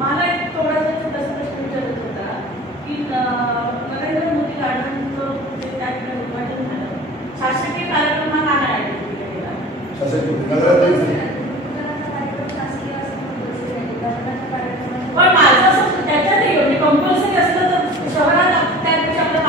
मला एक थोडासा छोटासा प्रश्न विचारायचा होता की नरेंद्र मोदी गार्डनचं त्या ठिकाणी उद्घाटन झालं, शासकीय कार्यक्रमात आला आहे पण माझं असं त्याच्यात कंपल्सरी असलं तर शहरात त्या दिवशी आपल्या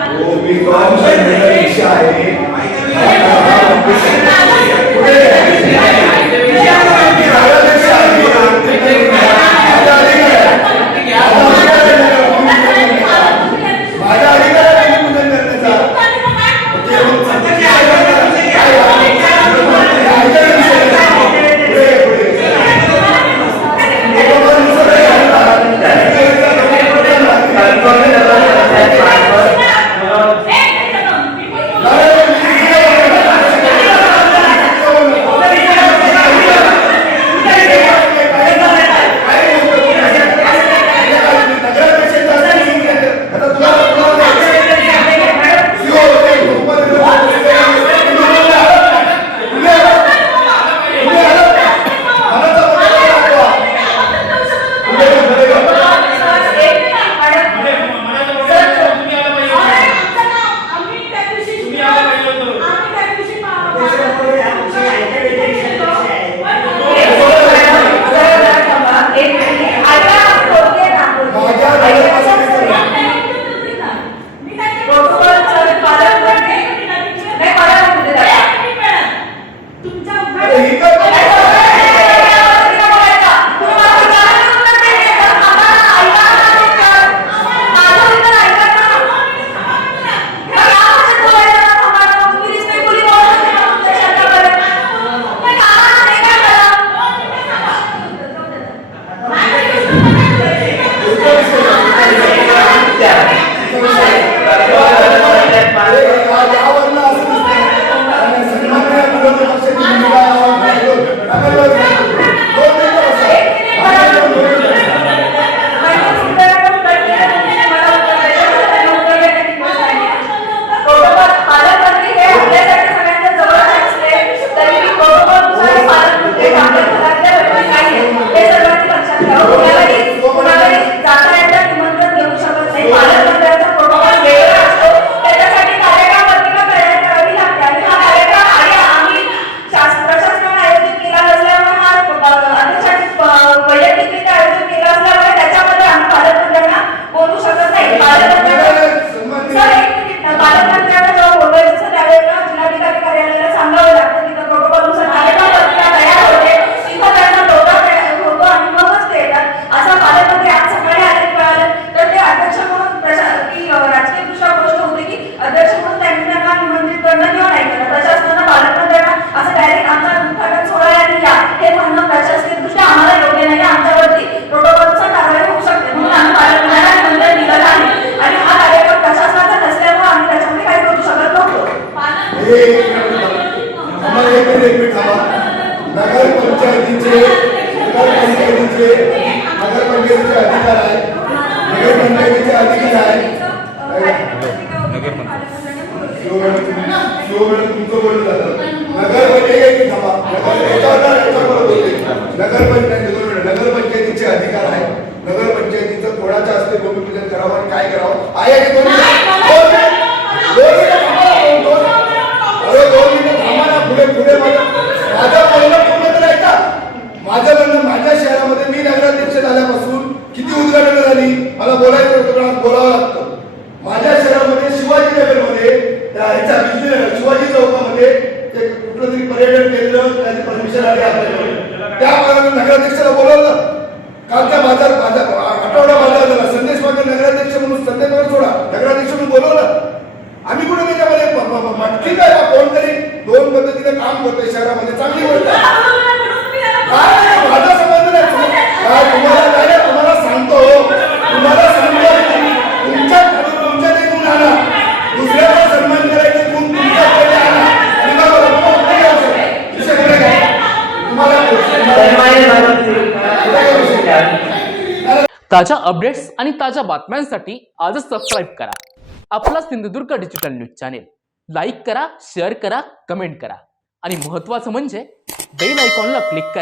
नगरपंचायतीचे अधिकार आहे. नगरपंचायतीचं कोणाच्या हस्ते भूमिपूजन करावं आणि काय करावं आहे. माझ्या शहरामध्ये मी नगराध्यक्ष झाल्यापासून किती उद्घाटन झाली मला बोलायचं होतं, बोलावं लागतं. माझ्या शहरामध्ये शिवाजी नगरमध्ये शिवाजी चौकामध्ये कुठलं तरी पर्यटन केंद्र त्याची परमिशन आली आपल्याकडे. त्या नगराध्यक्षाला बोलवलं. कालच्या आठवडा बाजार झाला. संदेश मागर नगराध्यक्ष म्हणून संदेश मागर सोडा नगराध्यक्ष म्हणून बोलवलं. आम्ही कुठे त्याच्यामध्ये ठीक आहे कोणतरी दोन पद्धतीने काम करतोय शहरामध्ये, चांगली गोष्ट आहे. माझा संबंध नाही. तुम्हाला सांगतो तुमच्या ते गुण आणा, दुसऱ्याचा सन्मान करायचे गुण तुमच्याकडे आणा आणि ताज्या अपडेट्स आणि ताज्या बातम्यांसाठी आजच सबस्क्राईब करा आपला Sindhudurg digital news channel. Like करा, शेअर करा, कमेंट करा आणि महत्त्वाचं म्हणजे बेल आयकॉनला क्लिक करा.